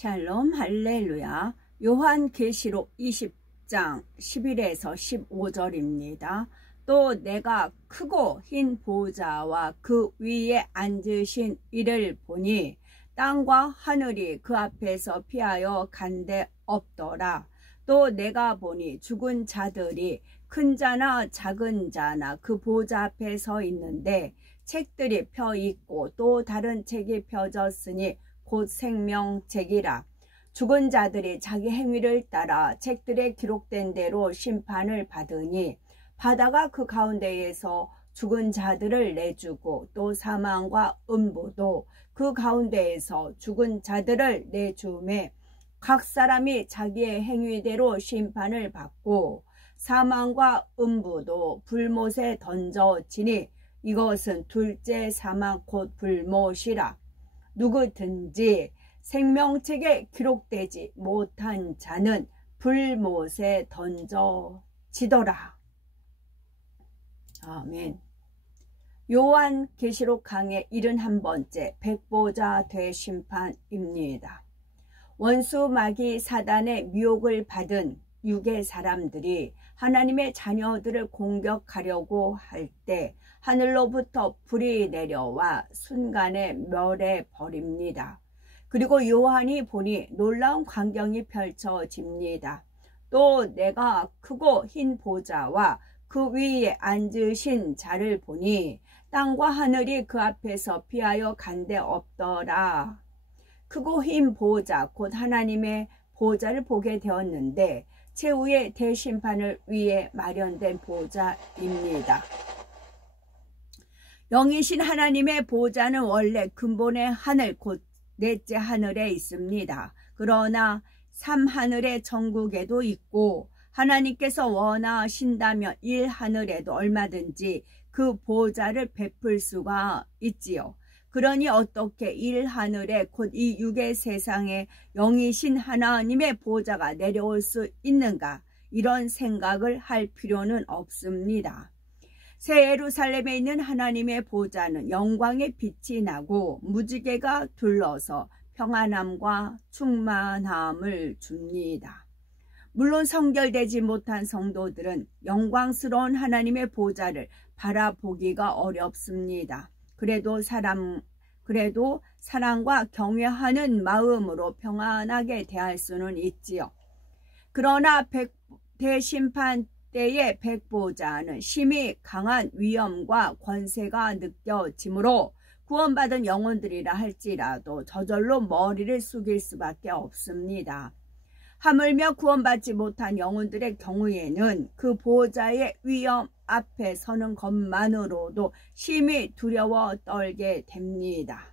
샬롬 할렐루야. 요한계시록 20장 11에서 15절입니다. 또 내가 크고 흰 보좌와 그 위에 앉으신 이를 보니 땅과 하늘이 그 앞에서 피하여 간데 없더라. 또 내가 보니 죽은 자들이 큰 자나 작은 자나 그 보좌 앞에 서 있는데 책들이 펴 있고 또 다른 책이 펴졌으니 곧 생명책이라. 죽은 자들이 자기 행위를 따라 책들에 기록된 대로 심판을 받으니 바다가 그 가운데에서 죽은 자들을 내주고 또 사망과 음부도 그 가운데에서 죽은 자들을 내주매 각 사람이 자기의 행위대로 심판을 받고 사망과 음부도 불못에 던져지니 이것은 둘째 사망 곧 불못이라. 누구든지 생명책에 기록되지 못한 자는 불못에 던져지더라. 아멘. 요한계시록 강의 71번째 백보자 대심판입니다. 원수 마귀 사단의 미혹을 받은 육의 사람들이 하나님의 자녀들을 공격하려고 할 때 하늘로부터 불이 내려와 순간에 멸해 버립니다. 그리고 요한이 보니 놀라운 광경이 펼쳐집니다. 또 내가 크고 흰 보좌와 그 위에 앉으신 자를 보니 땅과 하늘이 그 앞에서 피하여 간데 없더라. 크고 흰 보좌 곧 하나님의 보좌를 보게 되었는데 최후의 대심판을 위해 마련된 보좌입니다. 영이신 하나님의 보좌는 원래 근본의 하늘 곧 넷째 하늘에 있습니다. 그러나 삼하늘의 천국에도 있고 하나님께서 원하신다면 1하늘에도 얼마든지 그 보좌를 베풀 수가 있지요. 그러니 어떻게 1하늘에 곧 이 육의 세상에 영이신 하나님의 보좌가 내려올 수 있는가? 이런 생각을 할 필요는 없습니다. 새 예루살렘에 있는 하나님의 보좌는 영광의 빛이 나고 무지개가 둘러서 평안함과 충만함을 줍니다. 물론 성결되지 못한 성도들은 영광스러운 하나님의 보좌를 바라보기가 어렵습니다. 그래도 사랑과 경외하는 마음으로 평안하게 대할 수는 있지요. 그러나 대심판 때의 백보좌는 심히 강한 위엄과 권세가 느껴지므로 구원받은 영혼들이라 할지라도 저절로 머리를 숙일 수밖에 없습니다. 하물며 구원받지 못한 영혼들의 경우에는 그 보좌의 위엄 앞에 서는 것만으로도 심히 두려워 떨게 됩니다.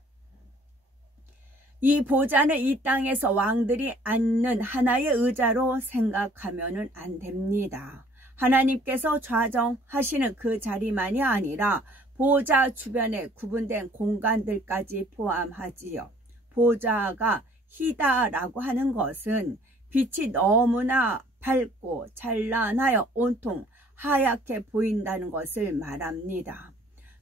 이 보좌는 이 땅에서 왕들이 앉는 하나의 의자로 생각하면 안 됩니다. 하나님께서 좌정하시는 그 자리만이 아니라 보좌 주변에 구분된 공간들까지 포함하지요. 보좌가 희다라고 하는 것은 빛이 너무나 밝고 찬란하여 온통 하얗게 보인다는 것을 말합니다.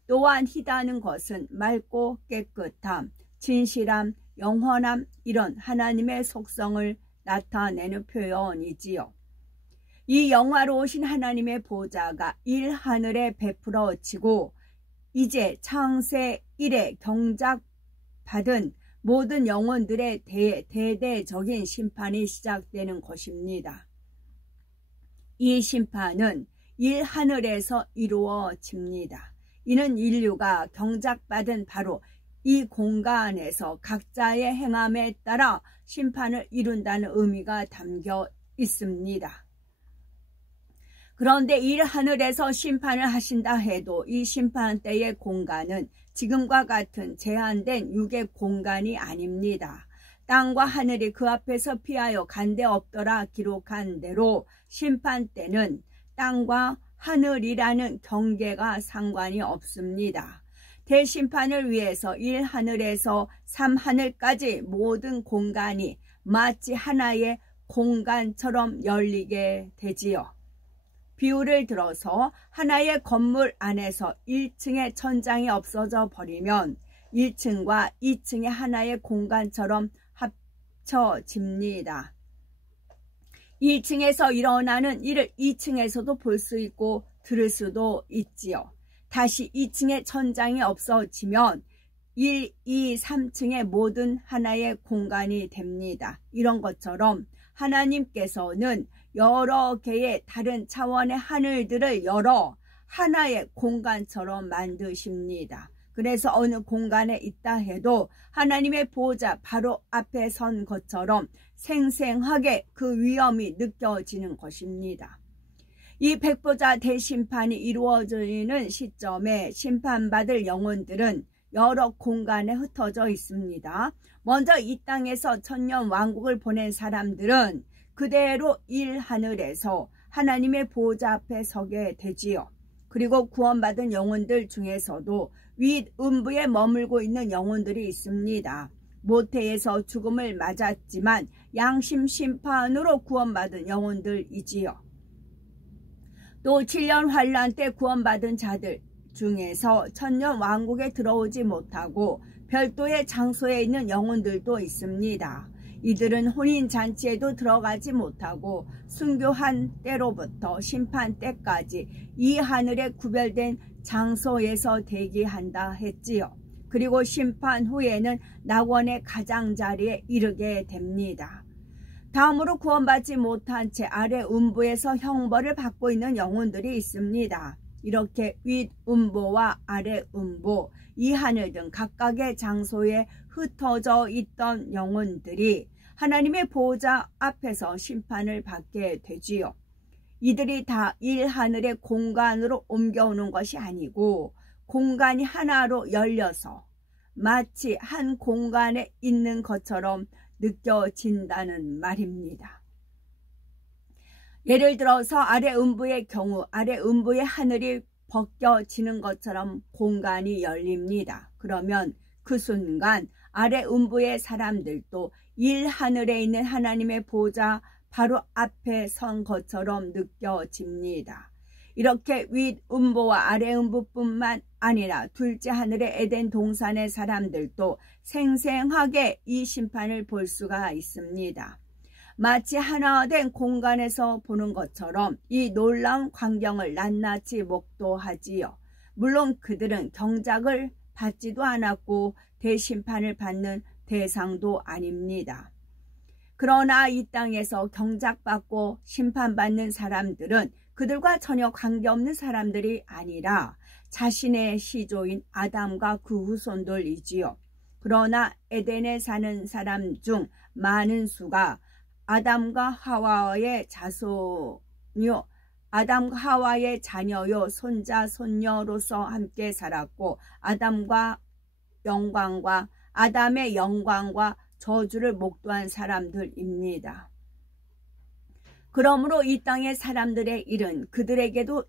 또한 희다는 것은 맑고 깨끗함, 진실함, 영원함 이런 하나님의 속성을 나타내는 표현이지요. 이 영화로우신 하나님의 보좌가 1하늘에 베풀어지고 이제 창세 이래 경작받은 모든 영혼들에 대해 대대적인 심판이 시작되는 것입니다. 이 심판은 1하늘에서 이루어집니다. 이는 인류가 경작받은 바로 이 공간에서 각자의 행함에 따라 심판을 이룬다는 의미가 담겨 있습니다. 그런데 1하늘에서 심판을 하신다 해도 이 심판 때의 공간은 지금과 같은 제한된 육의 공간이 아닙니다. 땅과 하늘이 그 앞에서 피하여 간데 없더라 기록한 대로 심판 때는 땅과 하늘이라는 경계가 상관이 없습니다. 대심판을 위해서 1하늘에서 3하늘까지 모든 공간이 마치 하나의 공간처럼 열리게 되지요. 비유를 들어서 하나의 건물 안에서 1층의 천장이 없어져 버리면 1층과 2층의 하나의 공간처럼 합쳐집니다. 1층에서 일어나는 일을 2층에서도 볼 수 있고 들을 수도 있지요. 다시 2층의 천장이 없어지면 1, 2, 3층의 모든 하나의 공간이 됩니다. 이런 것처럼 하나님께서는 여러 개의 다른 차원의 하늘들을 열어 하나의 공간처럼 만드십니다. 그래서 어느 공간에 있다 해도 하나님의 보호자 바로 앞에 선 것처럼 생생하게 그 위엄이 느껴지는 것입니다. 이 백보자 대심판이 이루어지는 시점에 심판받을 영혼들은 여러 공간에 흩어져 있습니다. 먼저 이 땅에서 천년 왕국을 보낸 사람들은 그대로 일 하늘에서 하나님의 보호자 앞에 서게 되지요. 그리고 구원받은 영혼들 중에서도 윗음부에 머물고 있는 영혼들이 있습니다. 모태에서 죽음을 맞았지만 양심 심판으로 구원받은 영혼들이지요. 또 7년 환란 때 구원받은 자들 중에서 천년 왕국에 들어오지 못하고 별도의 장소에 있는 영혼들도 있습니다. 이들은 혼인잔치에도 들어가지 못하고 순교한 때로부터 심판 때까지 이 하늘에 구별된 장소에서 대기한다 했지요. 그리고 심판 후에는 낙원의 가장자리에 이르게 됩니다. 다음으로 구원받지 못한 채 아래 음부에서 형벌을 받고 있는 영혼들이 있습니다. 이렇게 윗음보와 아래음보, 이 하늘 등 각각의 장소에 흩어져 있던 영혼들이 하나님의 보호자 앞에서 심판을 받게 되지요. 이들이 다 일 하늘의 공간으로 옮겨오는 것이 아니고 공간이 하나로 열려서 마치 한 공간에 있는 것처럼 느껴진다는 말입니다. 예를 들어서 아래 음부의 경우 아래 음부의 하늘이 벗겨지는 것처럼 공간이 열립니다. 그러면 그 순간 아래 음부의 사람들도 일 하늘에 있는 하나님의 보호자 바로 앞에 선 것처럼 느껴집니다. 이렇게 윗음보와 아래음보뿐만 아니라 둘째 하늘의 에덴 동산의 사람들도 생생하게 이 심판을 볼 수가 있습니다. 마치 하나 된 공간에서 보는 것처럼 이 놀라운 광경을 낱낱이 목도하지요. 물론 그들은 경작을 받지도 않았고 대심판을 받는 대상도 아닙니다. 그러나 이 땅에서 경작받고 심판받는 사람들은 그들과 전혀 관계없는 사람들이 아니라 자신의 시조인 아담과 그 후손들이지요. 그러나 에덴에 사는 사람 중 많은 수가 아담과 하와의 자손요, 아담과 하와의 자녀요, 손자, 손녀로서 함께 살았고 아담의 영광과 저주를 목도한 사람들입니다. 그러므로 이 땅의 사람들의 일은 그들에게도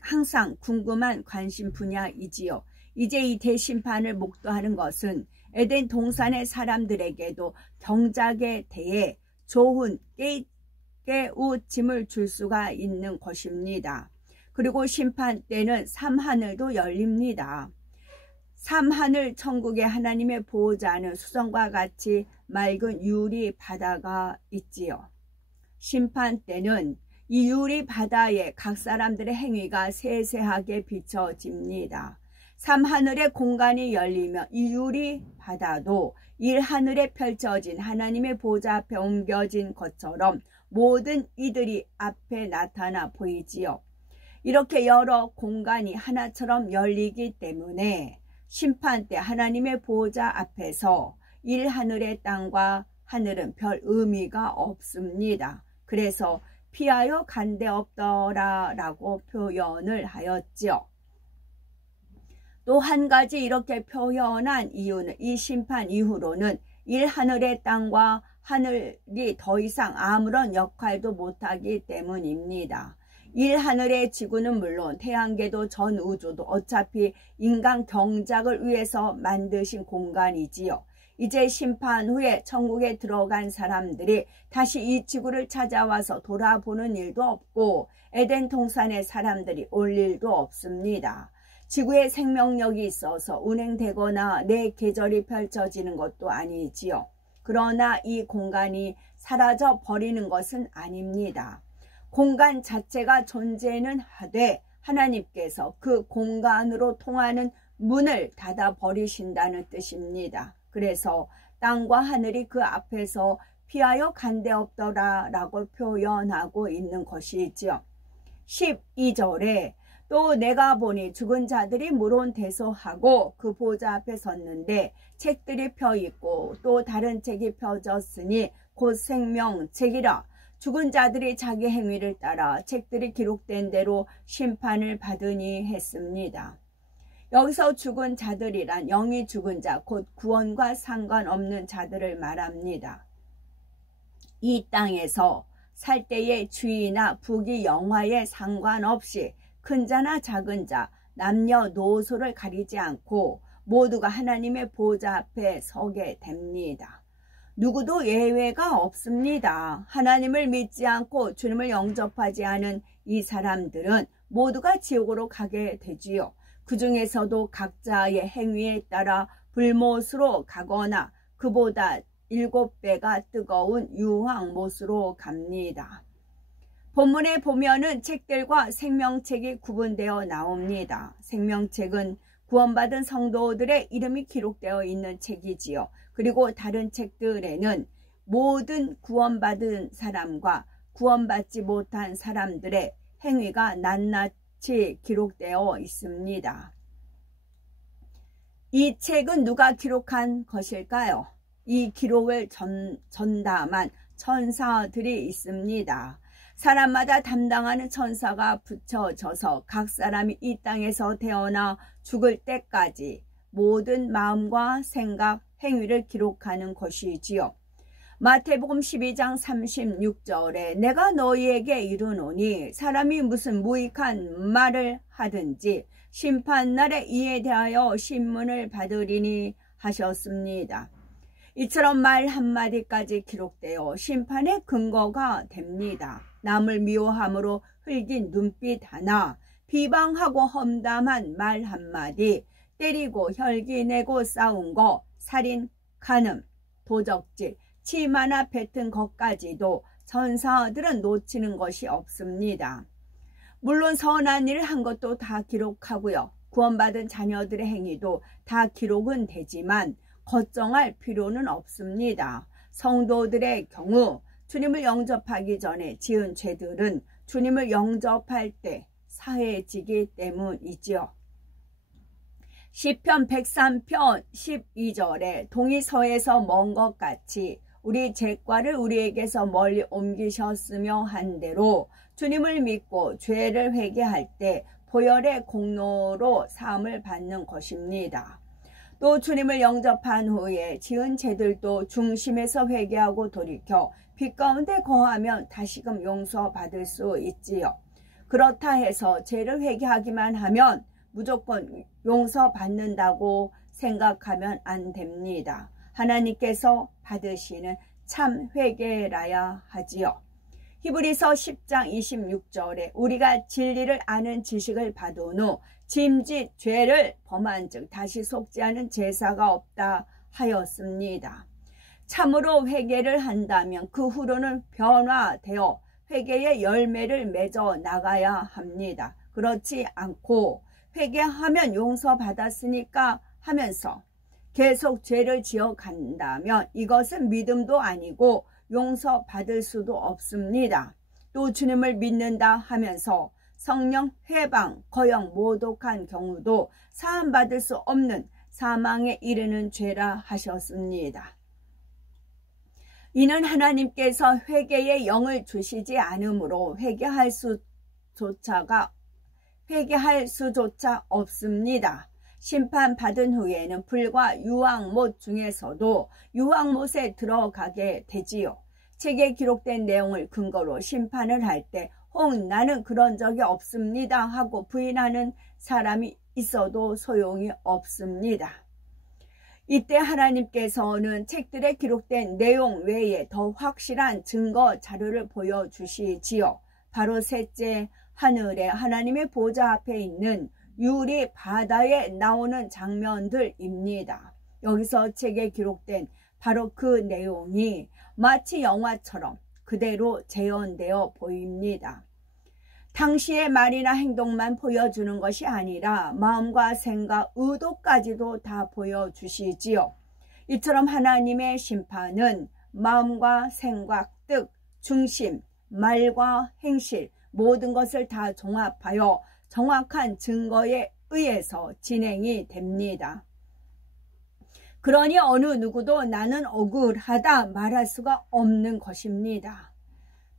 항상 궁금한 관심 분야이지요. 이제 이 대심판을 목도하는 것은 에덴 동산의 사람들에게도 경작에 대해 좋은 깨우침을 줄 수가 있는 것입니다. 그리고 심판 때는 삼하늘도 열립니다. 삼하늘 천국의 하나님의 보호자는 수성과 같이 맑은 유리 바다가 있지요. 심판 때는 이 유리 바다에 각 사람들의 행위가 세세하게 비춰집니다. 삼하늘의 공간이 열리며 이 유리 바다도 일하늘에 펼쳐진 하나님의 보호자 앞에 옮겨진 것처럼 모든 이들이 앞에 나타나 보이지요. 이렇게 여러 공간이 하나처럼 열리기 때문에 심판 때 하나님의 보호자 앞에서 일하늘의 땅과 하늘은 별 의미가 없습니다. 그래서 피하여 간데 없더라 라고 표현을 하였죠. 또 한 가지 이렇게 표현한 이유는 이 심판 이후로는 일하늘의 땅과 하늘이 더 이상 아무런 역할도 못하기 때문입니다. 일하늘의 지구는 물론 태양계도 전 우주도 어차피 인간 경작을 위해서 만드신 공간이지요. 이제 심판 후에 천국에 들어간 사람들이 다시 이 지구를 찾아와서 돌아보는 일도 없고 에덴 동산의 사람들이 올 일도 없습니다. 지구에 생명력이 있어서 운행되거나 내 계절이 펼쳐지는 것도 아니지요. 그러나 이 공간이 사라져 버리는 것은 아닙니다. 공간 자체가 존재는 하되 하나님께서 그 공간으로 통하는 문을 닫아 버리신다는 뜻입니다. 그래서 땅과 하늘이 그 앞에서 피하여 간데 없더라 라고 표현하고 있는 것이지요. 12절에 또 내가 보니 죽은 자들이 물온대소하고 그 보좌 앞에 섰는데 책들이 펴있고 또 다른 책이 펴졌으니 곧 생명책이라. 죽은 자들이 자기 행위를 따라 책들이 기록된 대로 심판을 받으니 했습니다. 여기서 죽은 자들이란 영이 죽은 자, 곧 구원과 상관없는 자들을 말합니다. 이 땅에서 살 때의 주의나 부귀 영화에 상관없이 큰 자나 작은 자, 남녀노소를 가리지 않고 모두가 하나님의 보좌 앞에 서게 됩니다. 누구도 예외가 없습니다. 하나님을 믿지 않고 주님을 영접하지 않은 이 사람들은 모두가 지옥으로 가게 되지요. 그 중에서도 각자의 행위에 따라 불못으로 가거나 그보다 7배가 뜨거운 유황못으로 갑니다. 본문에 보면은 책들과 생명책이 구분되어 나옵니다. 생명책은 구원받은 성도들의 이름이 기록되어 있는 책이지요. 그리고 다른 책들에는 모든 구원받은 사람과 구원받지 못한 사람들의 행위가 낱낱이 기록되어 있습니다. 이 책은 누가 기록한 것일까요? 이 기록을 전담한 천사들이 있습니다. 사람마다 담당하는 천사가 붙여져서 각 사람이 이 땅에서 태어나 죽을 때까지 모든 마음과 생각, 행위를 기록하는 것이지요. 마태복음 12장 36절에 내가 너희에게 이르노니 사람이 무슨 무익한 말을 하든지 심판날에 이에 대하여 신문을 받으리니 하셨습니다. 이처럼 말 한마디까지 기록되어 심판의 근거가 됩니다. 남을 미워함으로 흘긴 눈빛 하나, 비방하고 험담한 말 한마디, 때리고 혈기내고 싸운 거, 살인, 간음, 도적질, 침 하나 뱉은 것까지도 천사들은 놓치는 것이 없습니다. 물론 선한 일을 한 것도 다 기록하고요. 구원받은 자녀들의 행위도 다 기록은 되지만 걱정할 필요는 없습니다. 성도들의 경우 주님을 영접하기 전에 지은 죄들은 주님을 영접할 때 사해지기 때문이지요. 시편 103편 12절에 동이 서에서 먼 것 같이 우리 죄과를 우리에게서 멀리 옮기셨으며 한 대로 주님을 믿고 죄를 회개할 때 보혈의 공로로 사함을 받는 것입니다. 또 주님을 영접한 후에 지은 죄들도 중심에서 회개하고 돌이켜 빛 가운데 거하면 다시금 용서받을 수 있지요. 그렇다 해서 죄를 회개하기만 하면 무조건 용서받는다고 생각하면 안 됩니다. 하나님께서 받으시는 참 회개라야 하지요. 히브리서 10장 26절에 우리가 진리를 아는 지식을 받은 후 짐짓 죄를 범한 즉 다시 속지 않은 제사가 없다 하였습니다. 참으로 회개를 한다면 그 후로는 변화되어 회개의 열매를 맺어 나가야 합니다. 그렇지 않고 회개하면 용서받았으니까 하면서 계속 죄를 지어간다면 이것은 믿음도 아니고 용서받을 수도 없습니다. 또 주님을 믿는다 하면서 성령 해방, 거역 모독한 경우도 사함받을 수 없는 사망에 이르는 죄라 하셨습니다. 이는 하나님께서 회개의 영을 주시지 않으므로 회개할 수조차 없습니다. 심판받은 후에는 불과 유황못 중에서도 유황못에 들어가게 되지요. 책에 기록된 내용을 근거로 심판을 할 때 혹 나는 그런 적이 없습니다 하고 부인하는 사람이 있어도 소용이 없습니다. 이때 하나님께서는 책들에 기록된 내용 외에 더 확실한 증거 자료를 보여주시지요. 바로 셋째, 하늘에 하나님의 보좌 앞에 있는 유리 바다에 나오는 장면들입니다. 여기서 책에 기록된 바로 그 내용이 마치 영화처럼 그대로 재현되어 보입니다. 당시의 말이나 행동만 보여주는 것이 아니라 마음과 생각, 의도까지도 다 보여주시지요. 이처럼 하나님의 심판은 마음과 생각, 뜻, 중심, 말과 행실 모든 것을 다 종합하여 정확한 증거에 의해서 진행이 됩니다. 그러니 어느 누구도 나는 억울하다 말할 수가 없는 것입니다.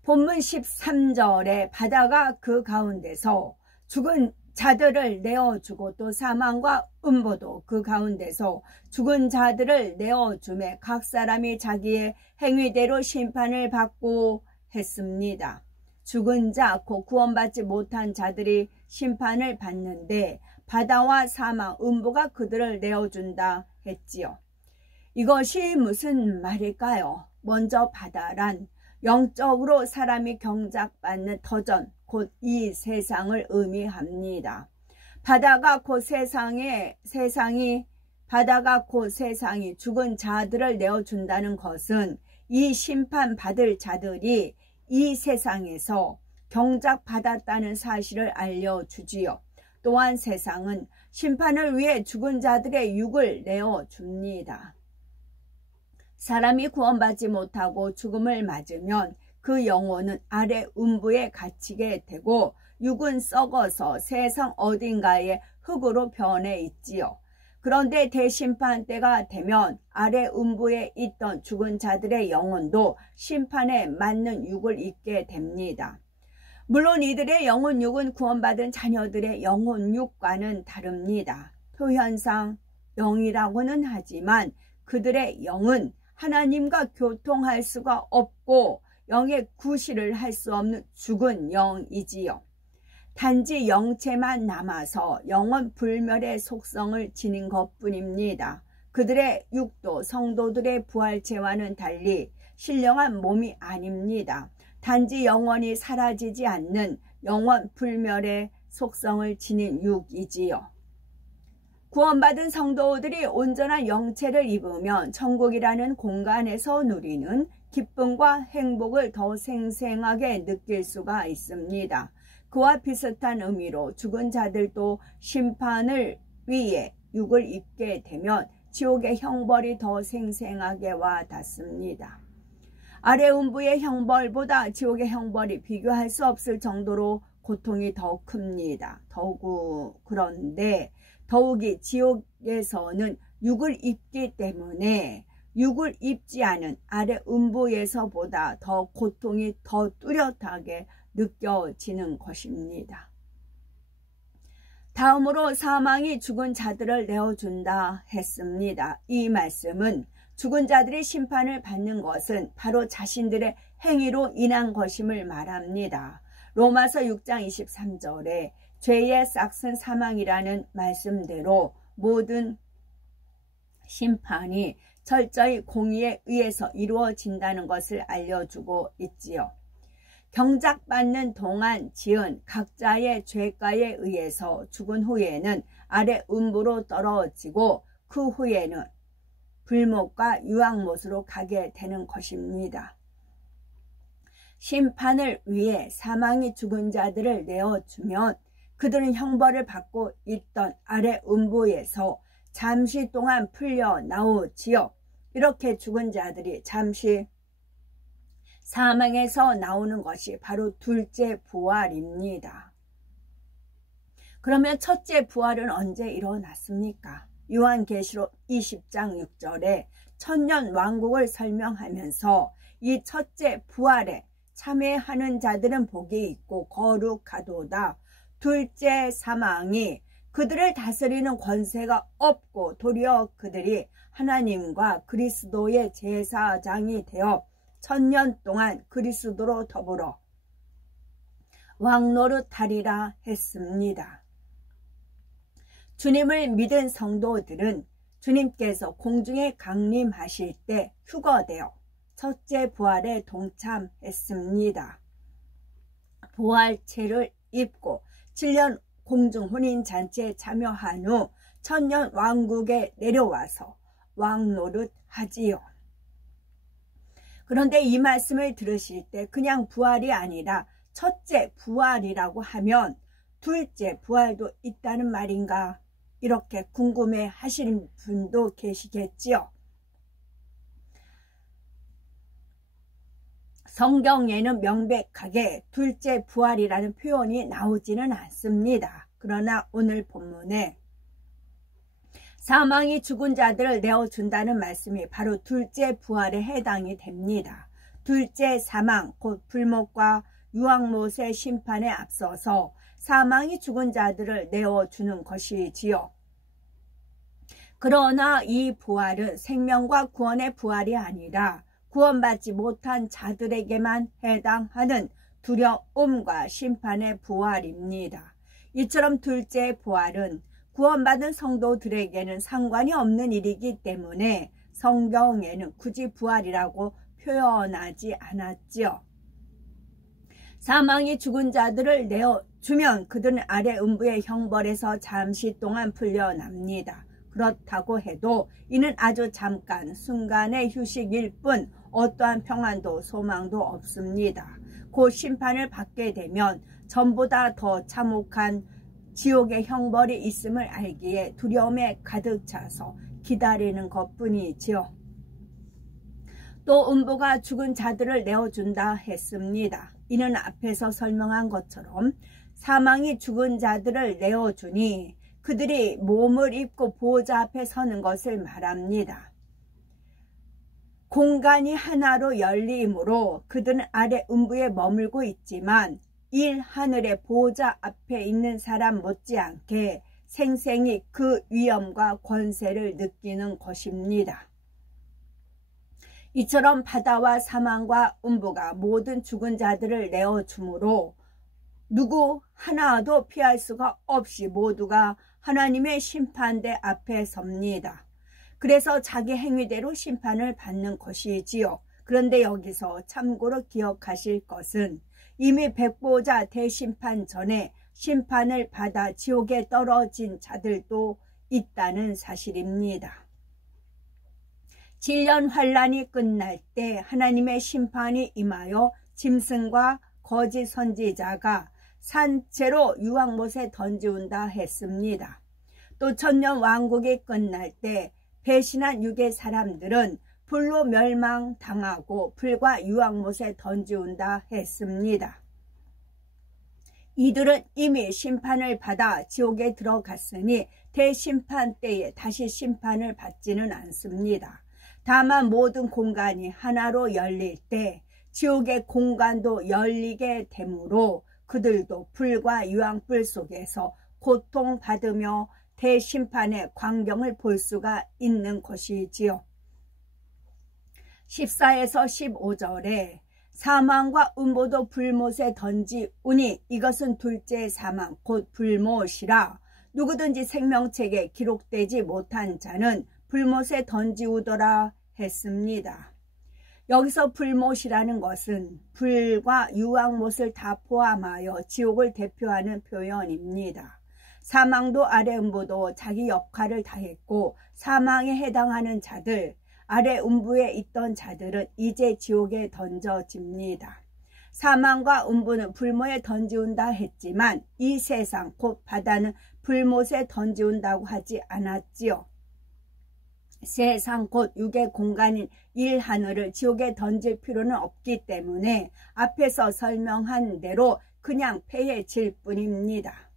본문 13절에 바다가 그 가운데서 죽은 자들을 내어주고 또 사망과 음보도 그 가운데서 죽은 자들을 내어주매 각 사람이 자기의 행위대로 심판을 받고 했습니다. 죽은 자, 곧 구원받지 못한 자들이 심판을 받는데 바다와 사망, 음보가 그들을 내어준다 했지요. 이것이 무슨 말일까요? 먼저 바다란 영적으로 사람이 경작받는 터전, 곧 이 세상을 의미합니다. 바다가 곧 세상이 죽은 자들을 내어준다는 것은 이 심판받을 자들이 이 세상에서 경작받았다는 사실을 알려주지요. 또한 세상은 심판을 위해 죽은 자들의 육을 내어줍니다. 사람이 구원받지 못하고 죽음을 맞으면 그 영혼은 아래 음부에 갇히게 되고 육은 썩어서 세상 어딘가에 흙으로 변해 있지요. 그런데 대심판 때가 되면 아래 음부에 있던 죽은 자들의 영혼도 심판에 맞는 육을 입게 됩니다. 물론 이들의 영혼육은 구원받은 자녀들의 영혼육과는 다릅니다. 표현상 영이라고는 하지만 그들의 영은 하나님과 교통할 수가 없고 영의 구실을 할 수 없는 죽은 영이지요. 단지 영체만 남아서 영원 불멸의 속성을 지닌 것뿐입니다. 그들의 육도 성도들의 부활체와는 달리 신령한 몸이 아닙니다. 단지 영원히 사라지지 않는 영원 불멸의 속성을 지닌 육이지요. 구원받은 성도들이 온전한 영체를 입으면 천국이라는 공간에서 누리는 기쁨과 행복을 더 생생하게 느낄 수가 있습니다. 그와 비슷한 의미로 죽은 자들도 심판을 위해 육을 입게 되면 지옥의 형벌이 더 생생하게 와 닿습니다. 아래 음부의 형벌보다 지옥의 형벌이 비교할 수 없을 정도로 고통이 더 큽니다. 그런데 더욱이 지옥에서는 육을 입기 때문에 육을 입지 않은 아래 음부에서보다 더 고통이 더 뚜렷하게 느껴지는 것입니다. 다음으로 사망이 죽은 자들을 내어준다 했습니다. 이 말씀은 죽은 자들이 심판을 받는 것은 바로 자신들의 행위로 인한 것임을 말합니다. 로마서 6장 23절에 죄의 싹슨 사망이라는 말씀대로 모든 심판이 철저히 공의에 의해서 이루어진다는 것을 알려주고 있지요. 경작받는 동안 지은 각자의 죄가에 의해서 죽은 후에는 아래 음부로 떨어지고 그 후에는 불못과 유황못으로 가게 되는 것입니다. 심판을 위해 사망이 죽은 자들을 내어주면 그들은 형벌을 받고 있던 아래 음부에서 잠시 동안 풀려 나오지요. 이렇게 죽은 자들이 잠시 사망에서 나오는 것이 바로 둘째 부활입니다. 그러면 첫째 부활은 언제 일어났습니까? 요한계시록 20장 6절에 천년 왕국을 설명하면서 이 첫째 부활에 참여하는 자들은 복이 있고 거룩하도다. 둘째 사망이 그들을 다스리는 권세가 없고 도리어 그들이 하나님과 그리스도의 제사장이 되어 천년 동안 그리스도로 더불어 왕노릇하리라 했습니다. 주님을 믿은 성도들은 주님께서 공중에 강림하실 때 휴거되어 첫째 부활에 동참했습니다. 부활체를 입고 7년 공중 혼인잔치에 참여한 후 천년 왕국에 내려와서 왕노릇하지요. 그런데 이 말씀을 들으실 때 그냥 부활이 아니라 첫째 부활이라고 하면 둘째 부활도 있다는 말인가? 이렇게 궁금해 하시는 분도 계시겠지요. 성경에는 명백하게 둘째 부활이라는 표현이 나오지는 않습니다. 그러나 오늘 본문에 사망이 죽은 자들을 내어준다는 말씀이 바로 둘째 부활에 해당이 됩니다. 둘째 사망, 곧 불못과 유황못의 심판에 앞서서 사망이 죽은 자들을 내어주는 것이지요. 그러나 이 부활은 생명과 구원의 부활이 아니라 구원받지 못한 자들에게만 해당하는 두려움과 심판의 부활입니다. 이처럼 둘째 부활은 구원받은 성도들에게는 상관이 없는 일이기 때문에 성경에는 굳이 부활이라고 표현하지 않았지요. 사망이 죽은 자들을 내어주면 그들은 아래 음부의 형벌에서 잠시 동안 풀려납니다. 그렇다고 해도 이는 아주 잠깐 순간의 휴식일 뿐 어떠한 평안도 소망도 없습니다. 곧 심판을 받게 되면 전보다 더 참혹한 지옥의 형벌이 있음을 알기에 두려움에 가득 차서 기다리는 것뿐이지요. 또 음부가 죽은 자들을 내어준다 했습니다. 이는 앞에서 설명한 것처럼 사망이 죽은 자들을 내어주니 그들이 몸을 입고 보호자 앞에 서는 것을 말합니다. 공간이 하나로 열리므로 그들은 아래 음부에 머물고 있지만 일 하늘의 보호자 앞에 있는 사람 못지않게 생생히 그 위엄과 권세를 느끼는 것입니다. 이처럼 바다와 사망과 음부가 모든 죽은 자들을 내어주므로 누구 하나도 피할 수가 없이 모두가 하나님의 심판대 앞에 섭니다. 그래서 자기 행위대로 심판을 받는 것이지요. 그런데 여기서 참고로 기억하실 것은 이미 백보자 대심판 전에 심판을 받아 지옥에 떨어진 자들도 있다는 사실입니다. 질년 환란이 끝날 때 하나님의 심판이 임하여 짐승과 거짓 선지자가 산채로 유황못에 던지운다 했습니다. 또 천년 왕국이 끝날 때 배신한 육의 사람들은 불로 멸망당하고 불과 유황못에 던지운다 했습니다. 이들은 이미 심판을 받아 지옥에 들어갔으니 대심판 때에 다시 심판을 받지는 않습니다. 다만 모든 공간이 하나로 열릴 때 지옥의 공간도 열리게 되므로 그들도 불과 유황불 속에서 고통받으며 대심판의 광경을 볼 수가 있는 것이지요. 14에서 15절에 사망과 음부도 불못에 던지우니 이것은 둘째 사망 곧 불못이라 누구든지 생명책에 기록되지 못한 자는 불못에 던지우더라 했습니다. 여기서 불못이라는 것은 불과 유황못을 다 포함하여 지옥을 대표하는 표현입니다. 사망도 아래 음부도 자기 역할을 다했고 사망에 해당하는 자들, 아래 음부에 있던 자들은 이제 지옥에 던져집니다. 사망과 음부는 불못에 던지운다 했지만 이 세상 곧 바다는 불못에 던지운다고 하지 않았지요. 세상 곧 육의 공간인 일 하늘을 지옥에 던질 필요는 없기 때문에 앞에서 설명한 대로 그냥 폐해질 뿐입니다.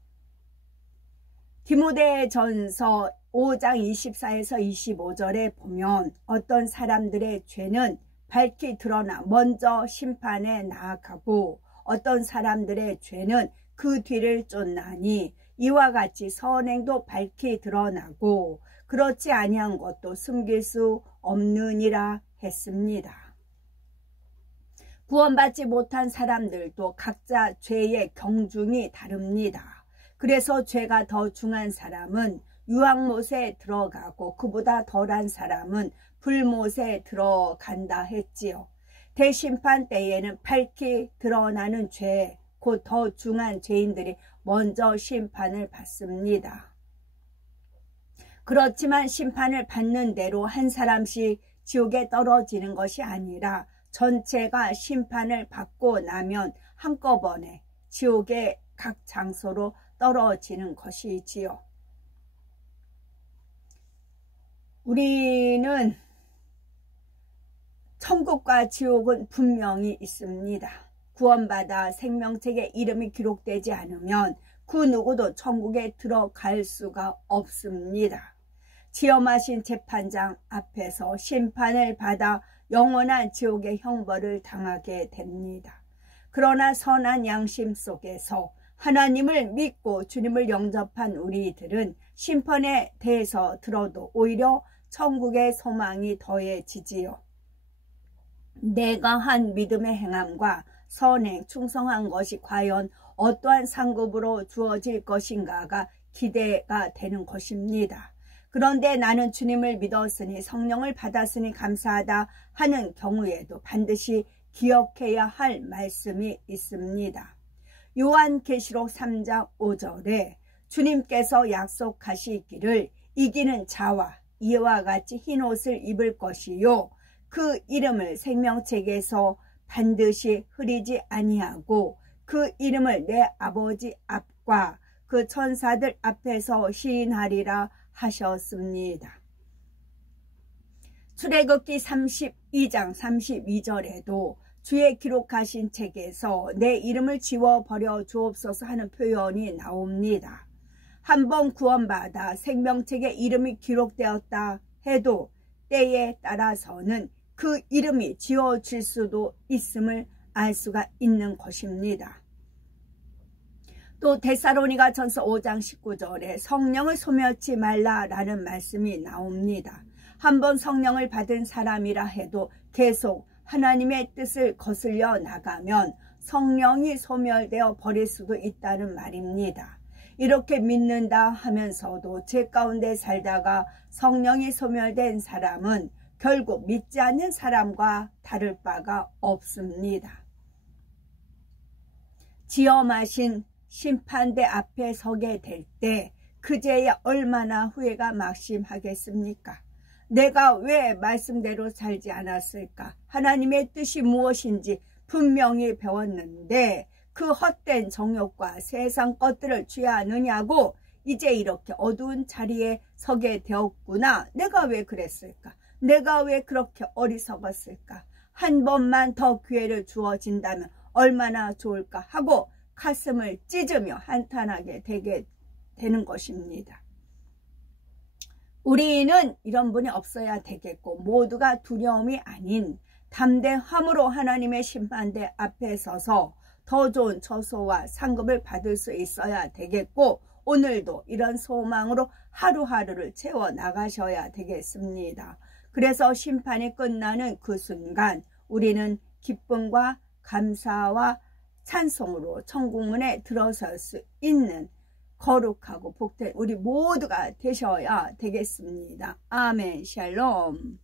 디모데전서 5장 24에서 25절에 보면 어떤 사람들의 죄는 밝히 드러나 먼저 심판에 나아가고 어떤 사람들의 죄는 그 뒤를 쫓나니 이와 같이 선행도 밝히 드러나고 그렇지 아니한 것도 숨길 수 없느니라 했습니다. 구원받지 못한 사람들도 각자 죄의 경중이 다릅니다. 그래서 죄가 더 중한 사람은 유황못에 들어가고 그보다 덜한 사람은 불못에 들어간다 했지요. 대심판 때에는 밝히 드러나는 죄, 곧 더 중한 죄인들이 먼저 심판을 받습니다. 그렇지만 심판을 받는 대로 한 사람씩 지옥에 떨어지는 것이 아니라 전체가 심판을 받고 나면 한꺼번에 지옥의 각 장소로 떨어지는 것이지요. 우리는 천국과 지옥은 분명히 있습니다. 구원받아 생명책에 이름이 기록되지 않으면 그 누구도 천국에 들어갈 수가 없습니다. 지엄하신 재판장 앞에서 심판을 받아 영원한 지옥의 형벌을 당하게 됩니다. 그러나 선한 양심 속에서 하나님을 믿고 주님을 영접한 우리들은 심판에 대해서 들어도 오히려 천국의 소망이 더해지지요. 내가 한 믿음의 행함과 선행, 충성한 것이 과연 어떠한 상급으로 주어질 것인가가 기대가 되는 것입니다. 그런데 나는 주님을 믿었으니 성령을 받았으니 감사하다 하는 경우에도 반드시 기억해야 할 말씀이 있습니다. 요한계시록 3장 5절에 주님께서 약속하시기를 이기는 자와 이와 같이 흰옷을 입을 것이요 그 이름을 생명책에서 반드시 흐리지 아니하고 그 이름을 내 아버지 앞과 그 천사들 앞에서 시인하리라 하셨습니다. 출애굽기 32장 32절에도 주의 기록하신 책에서 내 이름을 지워버려 주옵소서 하는 표현이 나옵니다. 한번 구원받아 생명책에 이름이 기록되었다 해도 때에 따라서는 그 이름이 지워질 수도 있음을 알 수가 있는 것입니다. 또 데살로니가 전서 5장 19절에 성령을 소멸치 말라라는 말씀이 나옵니다. 한번 성령을 받은 사람이라 해도 계속 하나님의 뜻을 거슬려 나가면 성령이 소멸되어 버릴 수도 있다는 말입니다. 이렇게 믿는다 하면서도 죄 가운데 살다가 성령이 소멸된 사람은 결국 믿지 않는 사람과 다를 바가 없습니다. 지엄하신 심판대 앞에 서게 될 때 그제야 얼마나 후회가 막심하겠습니까? 내가 왜 말씀대로 살지 않았을까? 하나님의 뜻이 무엇인지 분명히 배웠는데 그 헛된 정욕과 세상 것들을 취하느냐고 이제 이렇게 어두운 자리에 서게 되었구나. 내가 왜 그랬을까? 내가 왜 그렇게 어리석었을까? 한 번만 더 기회를 주어진다면 얼마나 좋을까 하고 가슴을 찢으며 한탄하게 되게 되는 것입니다. 우리는 이런 분이 없어야 되겠고 모두가 두려움이 아닌 담대함으로 하나님의 심판대 앞에 서서 더 좋은 처소와 상급을 받을 수 있어야 되겠고 오늘도 이런 소망으로 하루하루를 채워나가셔야 되겠습니다. 그래서 심판이 끝나는 그 순간 우리는 기쁨과 감사와 찬송으로 천국문에 들어설 수 있는 거룩하고 복된 우리 모두가 되셔야 되겠습니다. 아멘. 샬롬.